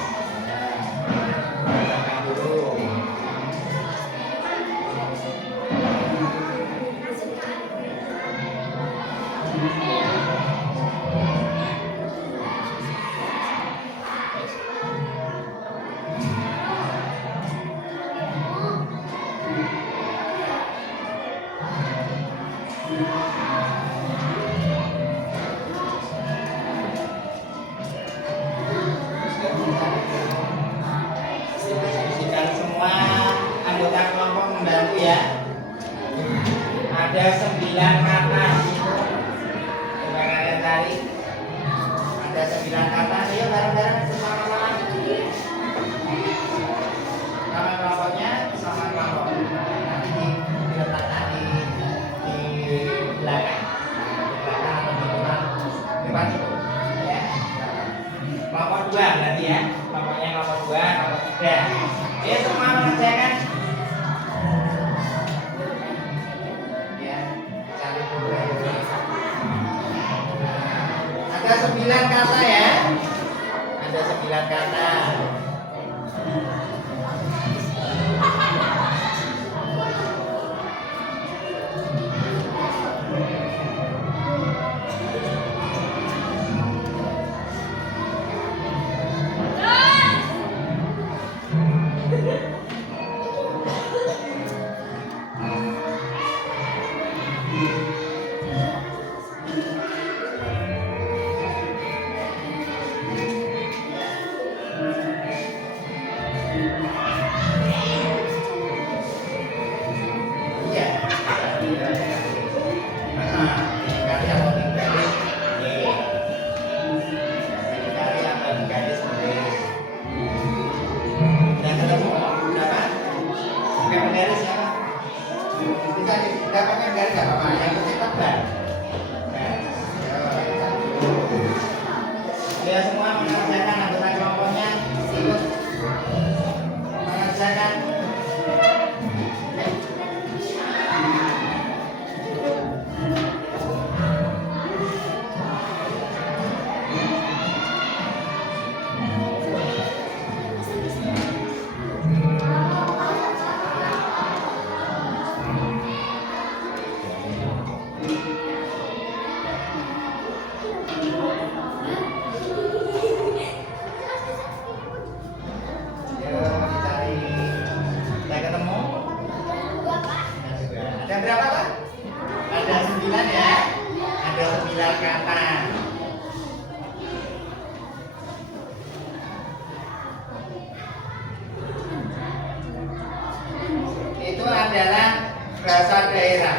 Ada 9 kata itu. Coba kalian cari. Ada 9 kata. Ayo bareng-bareng bersama-sama. Nama kelompoknya sama kelompok. Nanti diletakkan di belakang. Di belakang atau di depan itu. Ya. Kelompok 2 berarti ya. Kelompoknya kelompok 2, kelompok 3. Ayo semua mengerjakan. Ada 9 kata ya. Ada 9 kata. nggak apa-apa, yang penting tebal. Ya semua mengerjakan anggota kelompoknya ikut mengerjakan. Ada berapa Pak? Ada 9 ya. Ada 9 kata. Itu adalah bahasa daerah.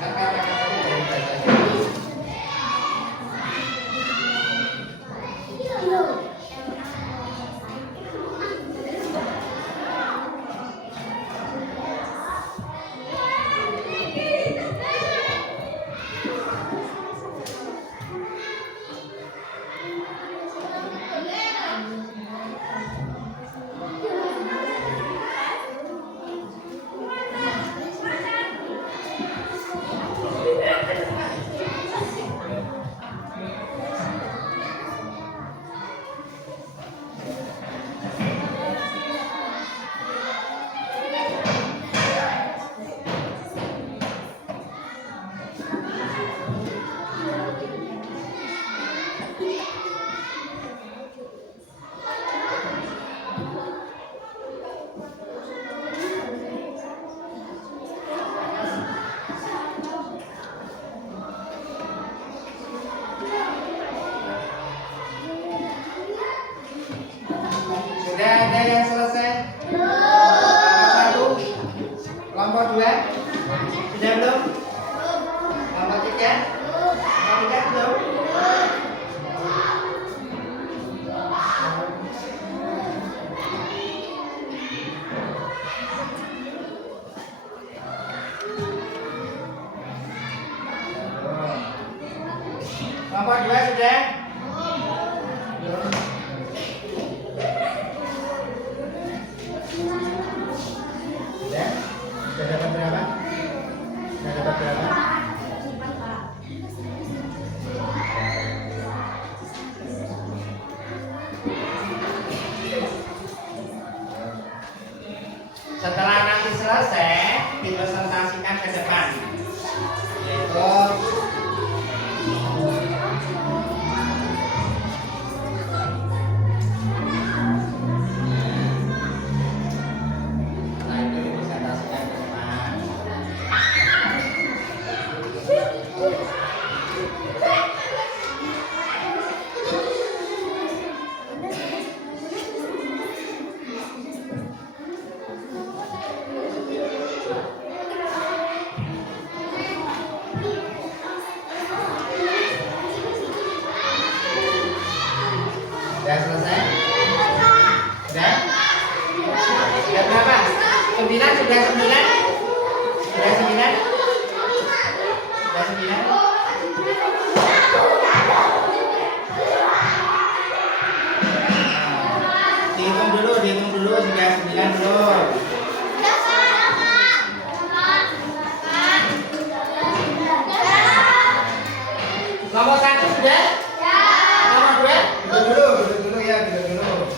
Kata-kata itu dari bahasa daerah. Sudah ada yang selesai? Kelompok 1, kelompok 2, sudah belum? Kelompok 3, kelompok 3 belum? Kelompok 2 sudah? Belum. Sudah? Sudah dapat berapa? Sudah dapat berapa? Setelah nanti selesai, dipresentasikan ke depan. Yaitu sudah selesai? Sudah? Sudah berapa? 9? Sudah 9? Sudah 9? Sudah 9? Dihitung dulu sudah 9 belum? Nomor 1 sudah? Nomor 2? Duduk dulu ya, duduk dulu.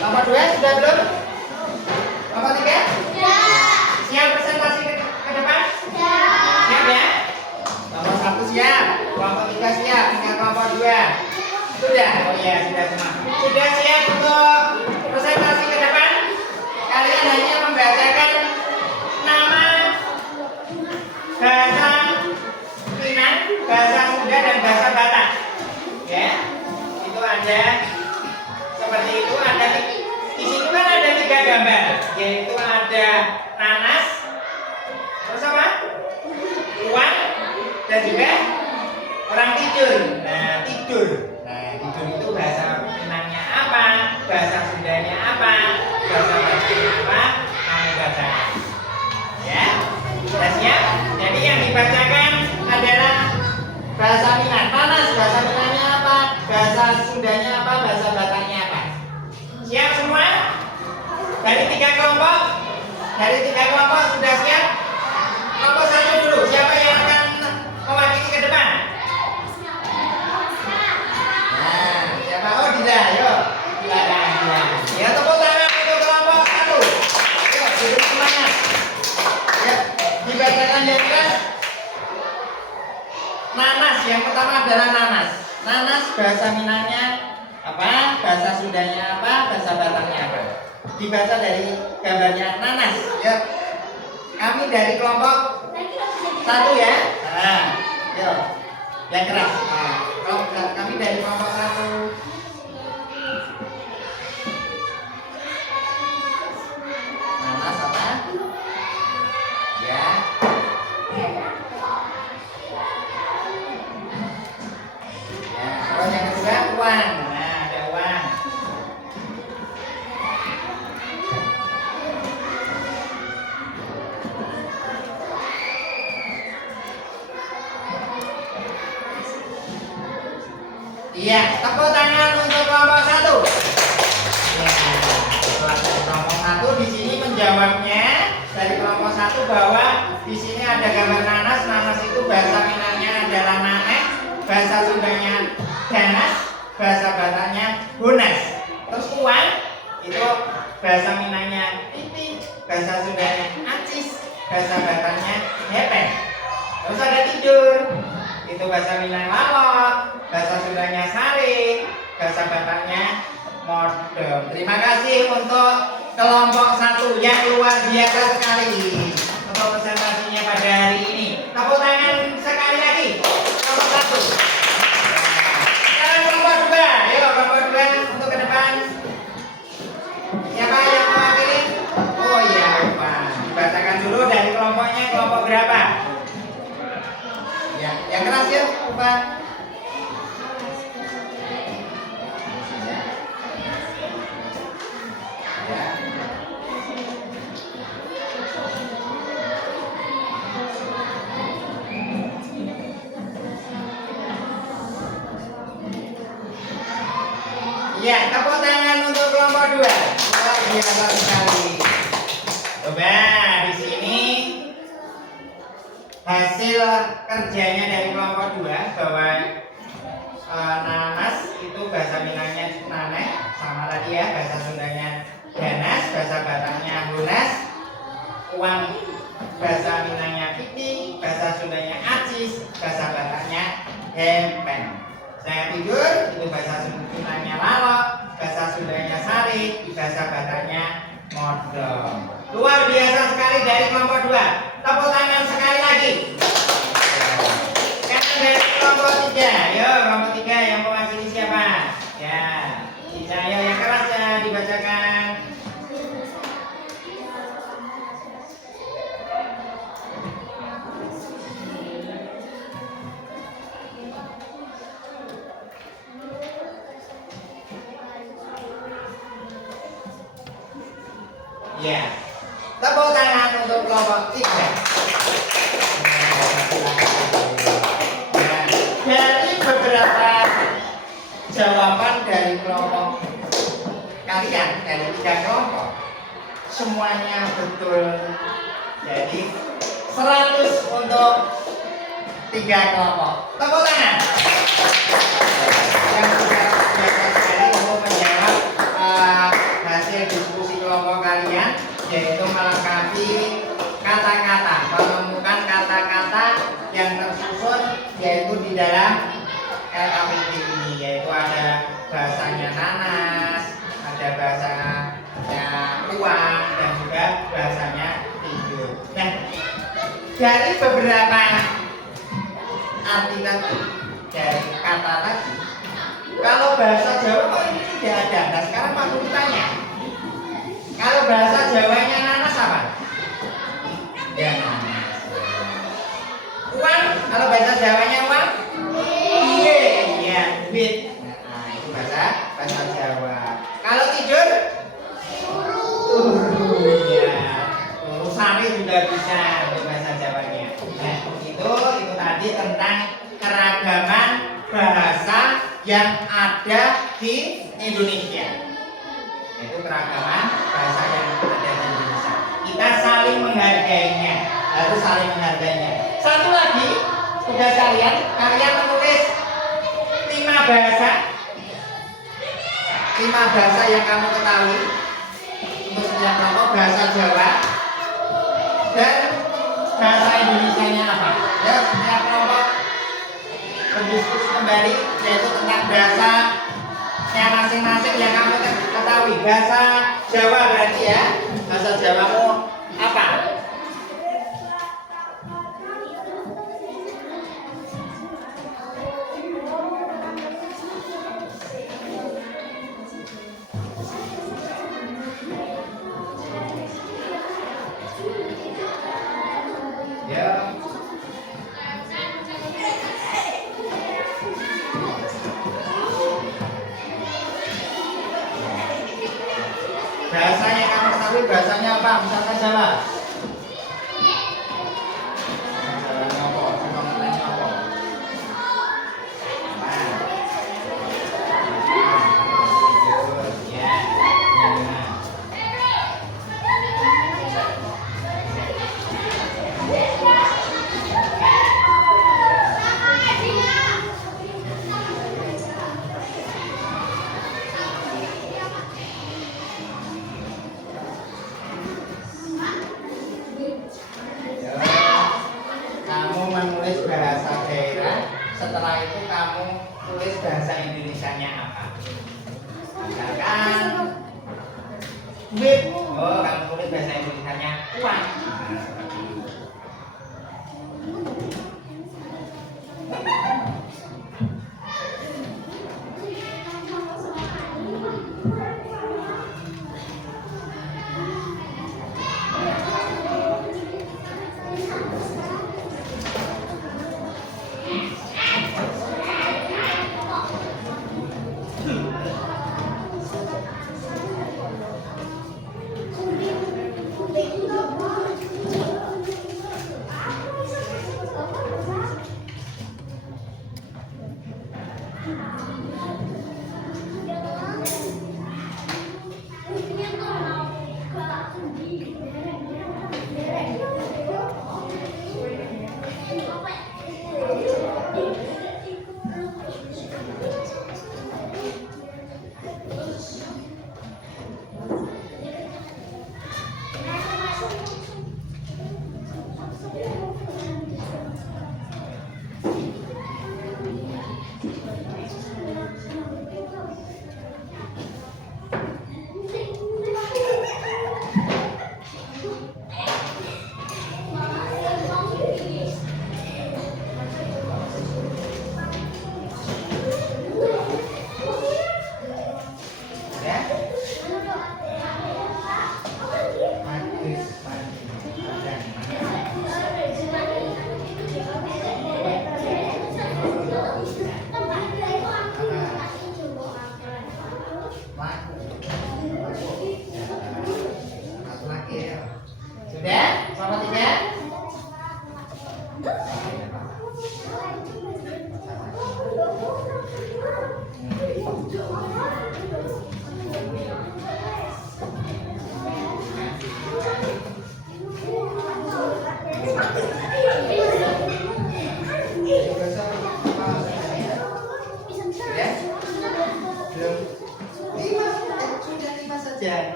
Nomor 2 sudah belum? Nomor 3? Siap presentasi ke depan? Siap ya? Nomor 1 siap, kelompok 3 siap, tinggal kelompok 2. Sudah? Oh iya, sudah semua. Sudah siap untuk presentasi ke depan? Kalian hanya membacakan nama, bahasa Minang, bahasa Sunda dan bahasa Batak. Ya. Itu ada seperti itu, ada di situ kan ada 3 gambar, yaitu ada nanas, terus apa? Uang dan juga orang tidur. Nah, tidur. Nah, tidur itu bahasa Minangnya apa? Bahasa Sundanya apa? Bahasa Bataknya apa? Kamu baca. Ya. Ya, jadi yang dibacakan adalah bahasa Minang. Nanas, bahasa Minangnya apa? Bahasa Sundanya apa? Bahasa Bataknya apa? Siap semua? Dari 3 kelompok? Dari 3 kelompok sudah siap? Kelompok 1 dulu. Siapa yang akan mewakili ke depan? Nah, siapa? Oh, Dila. Yuk. Silakan, Dila. Ya, tepuk tangan untuk kelompok 1. Yuk, duduk semangat. Ya, dibacakan yang keras. Nanas, yang pertama adalah nanas. Nanas bahasa Minangnya apa? Bahasa Sundanya apa? Bahasa Bataknya apa? Dibaca dari gambarnya nanas. Ya. Kami dari kelompok 1 ya. Nah, yuk. Yang keras. Nah, kami dari kelompok 1. Nanas apa? Ya. Terus yang kedua uang. Nah, ada uang. Iya, tepuk tangan untuk kelompok 1. Ya, kelompok 1 di sini menjawabnya dari kelompok 1 bahwa di sini ada gambar nanas. Nanas itu bahasa Minangnya adalah nanek, bahasa Sundanya ganas, bahasa Bataknya hunas. Terus uang itu bahasa Minangnya pipi, bahasa Sundanya acis, bahasa Bataknya hepen. Terus ada tidur, itu bahasa Minang lalok, bahasa Sundanya sari, bahasa Bataknya modem. Terima kasih untuk kelompok 1 yang luar biasa sekali untuk presentasinya pada hari ini. Tepuk tangan sekali lagi kelompok 1. Sekarang kelompok 2. Ayo kelompok 2 untuk ke depan. Siapa yang mewakili? Oh iya, lupa. Dibacakan dulu dari kelompoknya, kelompok berapa? Ya, yang keras ya, lupa. Ya, tepuk tangan untuk kelompok 2. Luar biasa sekali. Coba di sini hasil kerjanya dari kelompok 2 bahwa nanas itu bahasa Minangnya nanek, sama tadi ya, bahasa Sundanya ganas, bahasa Bataknya hunas, uang bahasa Minangnya pipi, bahasa Sundanya acis, bahasa Bataknya hempen. Saya tidur itu bahasa Minangnya lalok, bahasa Sundanya sari, bahasa Bataknya modong. Luar biasa sekali dari kelompok 2. Tepuk tangan sekali lagi. Sekarang dari kelompok 3. Yo, kelompok 3 yang mewakili siapa? Ya, Cica, ayo yang keras ya dibacakan. Ya, tepuk tangan untuk kelompok 3. Nah, dari beberapa jawaban dari kelompok kalian, dari 3 kelompok, semuanya betul. Jadi 100 untuk 3 kelompok. Tepuk tangan. Yang sudah biasa sekali untuk menjawab hasil diskusi kelompok kalian, yaitu melengkapi kata-kata, menemukan kata-kata yang tersusun yaitu di dalam LKPD ini, yaitu ada bahasanya nanas, ada bahasanya uang, dan juga bahasanya tidur. Nah, dari beberapa arti tadi, dari kata tadi, kalau bahasa Jawa kok ini tidak ada. Nah, sekarang Pak Guru tanya, kalau bahasa Jawanya nanas apa? Ya, nanas. Uang, kalau bahasa Jawanya uang? Iya, duit. Nah, itu bahasa Jawa. Kalau tidur? Turu. Ya, turu sari juga bisa untuk bahasa Jawanya. Nah, itu tadi tentang keragaman bahasa yang ada di Indonesia. Itu keragaman bahasa yang ada di Indonesia. Kita saling menghargainya, harus saling menghargainya. Satu lagi, tugas kalian menulis 5 bahasa. 5 bahasa yang kamu ketahui. Untuk setiap kelompok bahasa Jawa dan bahasa Indonesianya apa? Ya, setiap kelompok berdiskusi kembali yaitu tentang bahasa yang masing-masing yang kamu ketahui. Bahasa Jawa berarti ya, bahasa Jawamu apa? Ya. Bahasanya kamu ketahui bahasanya apa? Misalkan Jawa. Jawanya apa? Semangatnya apa? Ya. Kamu menulis bahasa daerah, setelah itu kamu tulis bahasa Indonesianya apa? Misalkan duit, oh kamu tulis bahasa Indonesianya uang. Nah, seperti itu.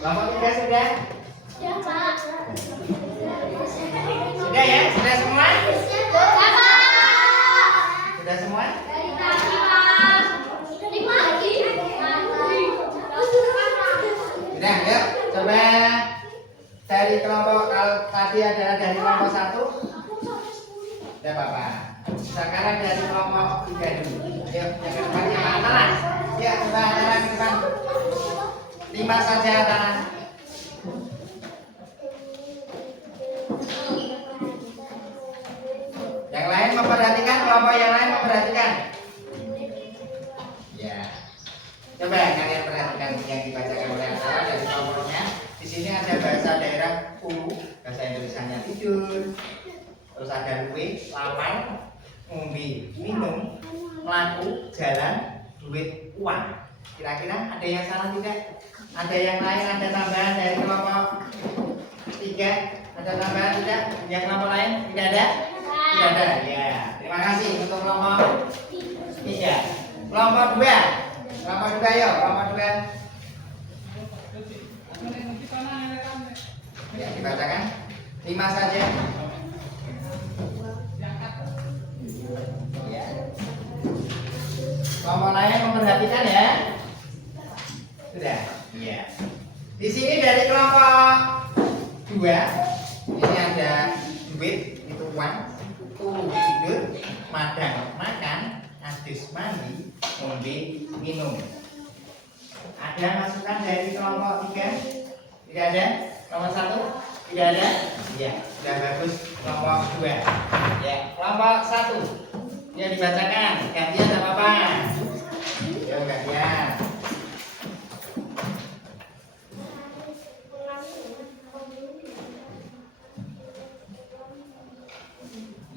Kelompok 3 sudah? Sudah, Pak. Sudah ya? Sudah semua? Sudah, Pak. Sudah semua? Dari pagi, Pak. Dari pagi. tadi adalah dari kelompok 1. Tidak apa-apa. Sekarang dari kelompok 3 dulu. Yuk, yang ke depan yang mana? Ya, coba tangan ke depan. 5 saja tangan. Yang lain memperhatikan, kelompok yang lain memperhatikan. Ya. Coba kalian perhatikan yang dibacakan oleh Antara dari kelompoknya. Di sini ada bahasa daerah ulu, bahasa Indonesianya tidur. Terus ada luwe, lapar, ngombe, minum, melaku, jalan, duit, uang. Kira-kira ada yang salah tidak? Ada yang lain, ada tambahan dari kelompok 3? Ada tambahan tidak? Yang kelompok lain tidak ada? Tidak ada. Ya, terima kasih untuk kelompok 3. Kelompok 2. Kelompok 2 yuk, kelompok 2. Ya, dibacakan 5 saja. Ya. Kelompok lain memperhatikan ya. Sudah. Iya. Di sini dari kelompok 2 ini ada duit itu uang, turu tidur, madang makan, adus mandi, ngombe minum. Ada masukan dari kelompok 3? Tidak ada? Kelompok 1? Tidak ada? Iya, sudah bagus. Kelompok 2. Ya, kelompok 1. Ya dibacakan. Gantian tidak apa-apa. Ya gantian.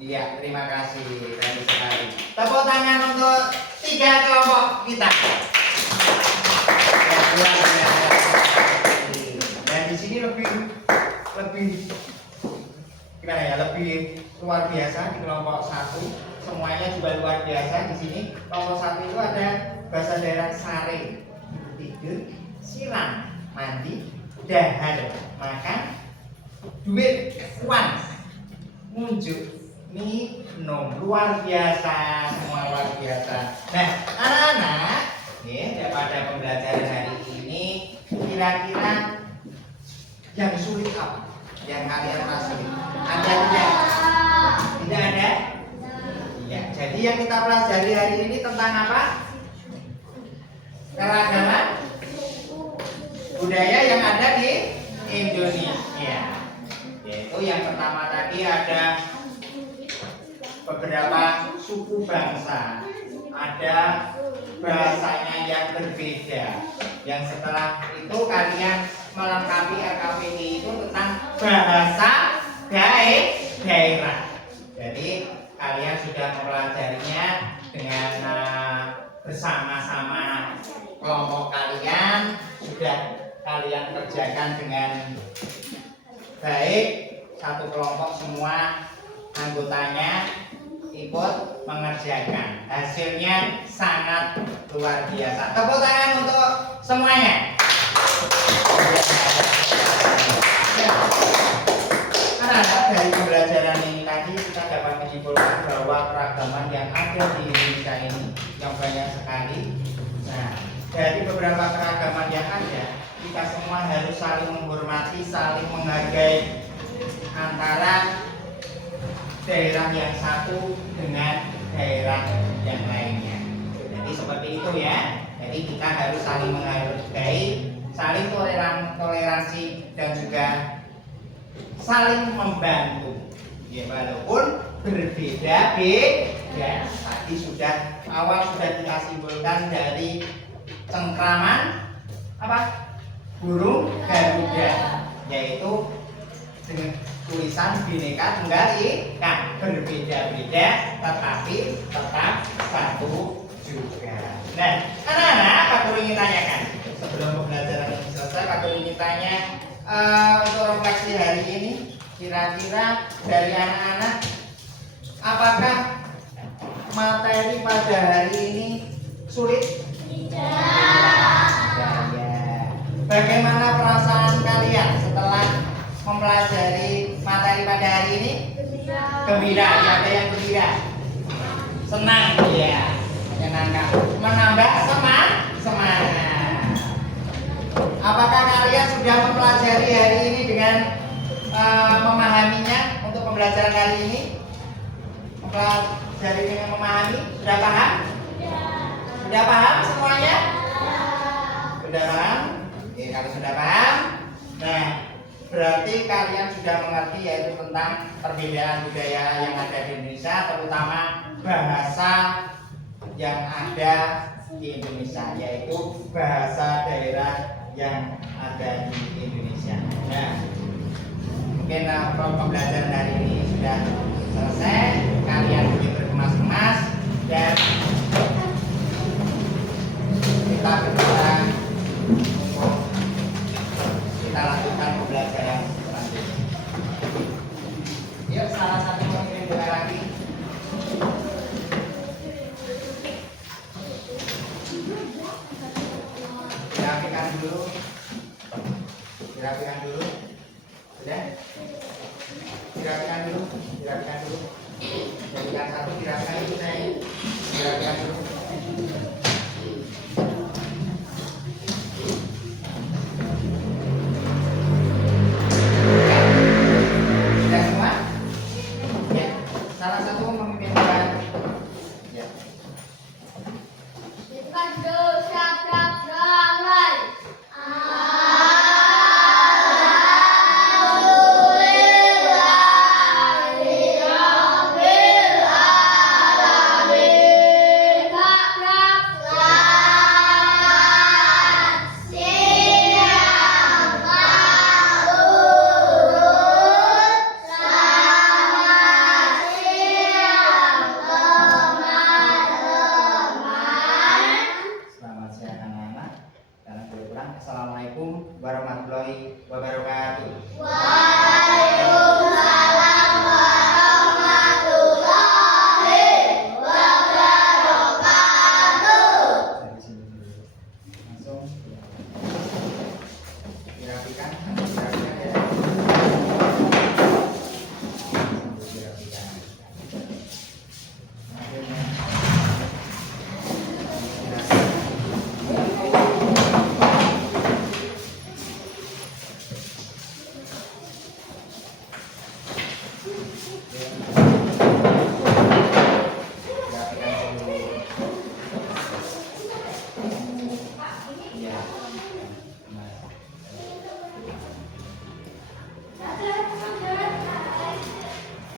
Iya, terima kasih. Bagus sekali. Tepuk tangan untuk 3 kelompok kita. Dan di sini lebih gimana ya? Lebih luar biasa di kelompok 1. Semuanya juga luar biasa di sini. Kelompok 1 itu ada bahasa daerah sare, tidur, siram, mandi, dahar, makan, duit, uang, ngunjuk, minum. Luar biasa, semua luar biasa. Nah, anak-anak, pada pembelajaran hari ini kira-kira yang sulit apa? Yang kalian rasa sulit? Ada tidak? Tidak ada? Ya, jadi yang kita pelajari hari ini tentang apa? Keragaman budaya yang ada di Indonesia. Yaitu yang pertama tadi ada beberapa suku bangsa, ada bahasanya yang berbeda. Yang setelah itu kalian melengkapi LKPD itu tentang bahasa daerah. Jadi kalian sudah mempelajarinya dengan bersama-sama kelompok kalian, sudah kalian kerjakan dengan baik. Satu kelompok semua anggotanya ikut mengerjakan. Hasilnya sangat luar biasa. Tepuk tangan untuk semuanya. Ya. Anak-anak, dari pembelajaran ini tadi kita dapat menyimpulkan bahwa keragaman yang ada di Indonesia ini yang banyak sekali. Nah, dari beberapa keragaman yang ada, kita semua harus saling menghormati, saling menghargai antara daerah yang satu dengan daerah yang lainnya. Jadi seperti itu ya. Jadi kita harus saling menghargai, saling toleransi dan juga saling membantu. Ya, walaupun berbeda-beda. Tadi awal sudah kita simpulkan dari cengkraman apa? Burung Garuda, yaitu dengan tulisan Bhinneka Tunggal Ika, berbeda-beda tetapi tetap satu juga. Nah, anak-anak, Pak Guru ingin tanyakan sebelum pembelajaran ini selesai, Pak Guru ingin tanya untuk refleksi hari ini, kira-kira dari anak-anak, apakah materi pada hari ini sulit? Tidak. Bagaimana perasaan kalian setelah mempelajari materi pada hari ini? Gembira. Ya, ada yang gembira. Senang, ya. Menyenangkan. Menambah semangat. Apakah kalian sudah mempelajari hari ini dengan memahaminya untuk pembelajaran kali ini? Mempelajari dengan memahami, sudah paham? Sudah paham semuanya? Sudah paham? Oke, kalau sudah paham, nah berarti kalian sudah mengerti yaitu tentang perbedaan budaya yang ada di Indonesia, terutama bahasa yang ada di Indonesia, yaitu bahasa daerah yang ada di Indonesia. Nah, mungkin pembelajaran hari ini sudah selesai, kalian boleh berkemas-kemas dan kita berdoa untuk kita lanjutkan pembelajaran selanjutnya. Yuk, salah satu mengirim doa lagi. Dirapikan dulu. Dirapikan dulu. Sudah? Dirapikan dulu. Dirapikan dulu. Jadikan satu, dirapikan dulu saya. Dirapikan dulu. Sudah semua? Ya. Salah satu memimpin doa. Ya. Selamat siang anak-anak. Dan boleh pulang. Assalamualaikum warahmatullahi wabarakatuh. Dari sini dulu. Langsung dirapikan, dirapikan ya. Langsung dirapikan. Akhirnya dirapikan.